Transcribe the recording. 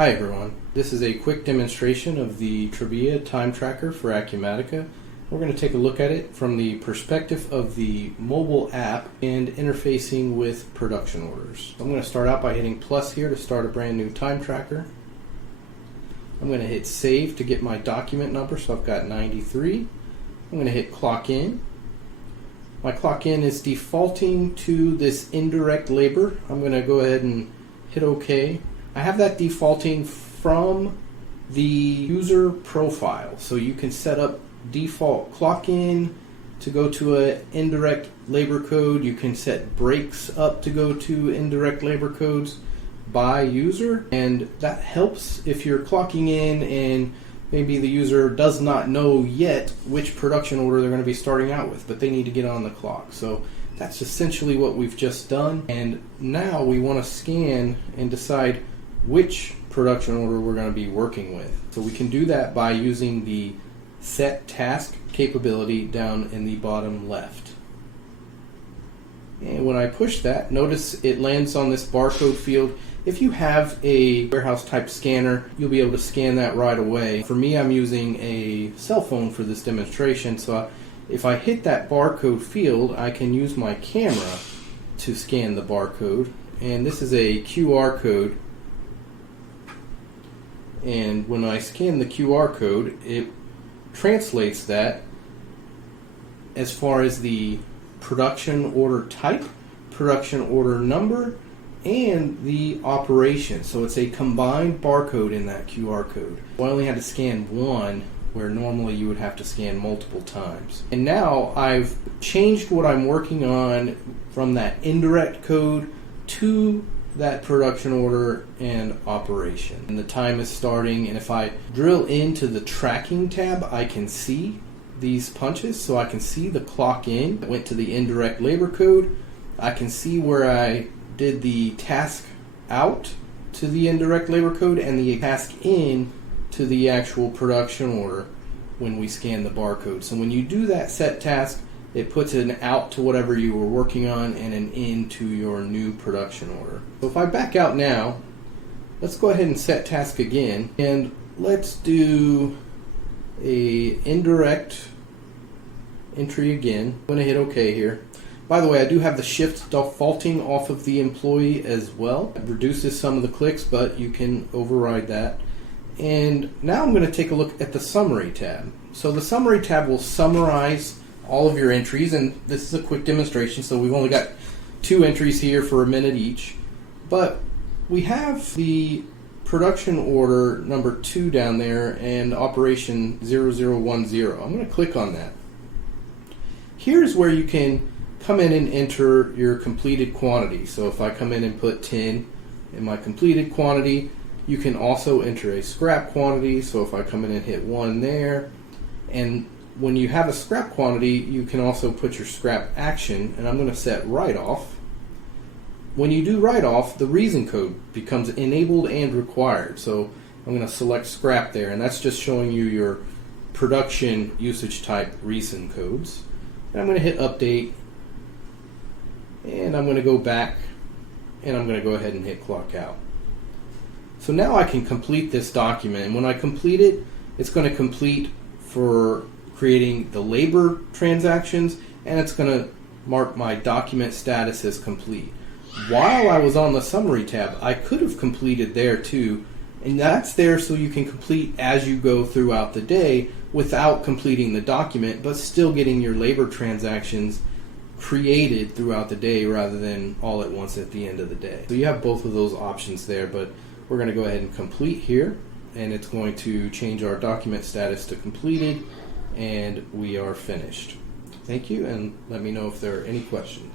Hi everyone, this is a quick demonstration of the Trabea time tracker for Acumatica. We're going to take a look at it from the perspective of the mobile app and interfacing with production orders. I'm going to start out by hitting plus here to start a brand new time tracker. I'm going to hit save to get my document number, so I've got 93. I'm going to hit clock in. My clock in is defaulting to this indirect labor. I'm going to go ahead and hit OK. I have that defaulting from the user profile, so you can set up default clock in to go to an indirect labor code. You can set breaks up to go to indirect labor codes by user, and that helps if you're clocking in and maybe the user does not know yet which production order they're going to be starting out with, but they need to get on the clock. So that's essentially what we've just done, and now we want to scan and decide which production order we're going to be working with. So we can do that by using the set task capability down in the bottom left. And when I push that, notice it lands on this barcode field. If you have a warehouse type scanner, you'll be able to scan that right away. For me, I'm using a cell phone for this demonstration, so if I hit that barcode field, I can use my camera to scan the barcode. And this is a QR code. And when I scan the QR code, it translates that as far as the production order type, production order number, and the operation. So it's a combined barcode in that QR code. I only had to scan one, where normally you would have to scan multiple times. And now I've changed what I'm working on from that indirect code to that production order and operation. And the time is starting, and if I drill into the tracking tab, I can see these punches, so I can see the clock in. I went to the indirect labor code. I can see where I did the task out to the indirect labor code and the task in to the actual production order when we scan the barcode. So when you do that set task, it puts an out to whatever you were working on and an in to your new production order. So if I back out now, let's go ahead and set task again, and let's do a indirect entry again. I'm going to hit OK here. By the way, I do have the shift defaulting off of the employee as well. It reduces some of the clicks, but you can override that. And now I'm going to take a look at the summary tab. So the summary tab will summarize all of your entries, and this is a quick demonstration, so we've only got 2 entries here for a minute each. But we have the production order number 2 down there and operation 0010. I'm going to click on that. Here's where you can come in and enter your completed quantity. So if I come in and put 10 in my completed quantity, you can also enter a scrap quantity. So if I come in and hit 1 there, and when you have a scrap quantity, you can also put your scrap action, and I'm going to set write-off. When you do write-off, the reason code becomes enabled and required. So I'm going to select scrap there, and that's just showing you your production usage type reason codes. And I'm going to hit update, and I'm going to go back, and I'm going to go ahead and hit clock out. So now I can complete this document, and when I complete it, it's going to complete for creating the labor transactions, and it's going to mark my document status as complete. While I was on the summary tab, I could have completed there too, and that's there so you can complete as you go throughout the day without completing the document, but still getting your labor transactions created throughout the day rather than all at once at the end of the day. So you have both of those options there, but we're going to go ahead and complete here, and it's going to change our document status to completed, and we are finished. Thank you, and let me know if there are any questions.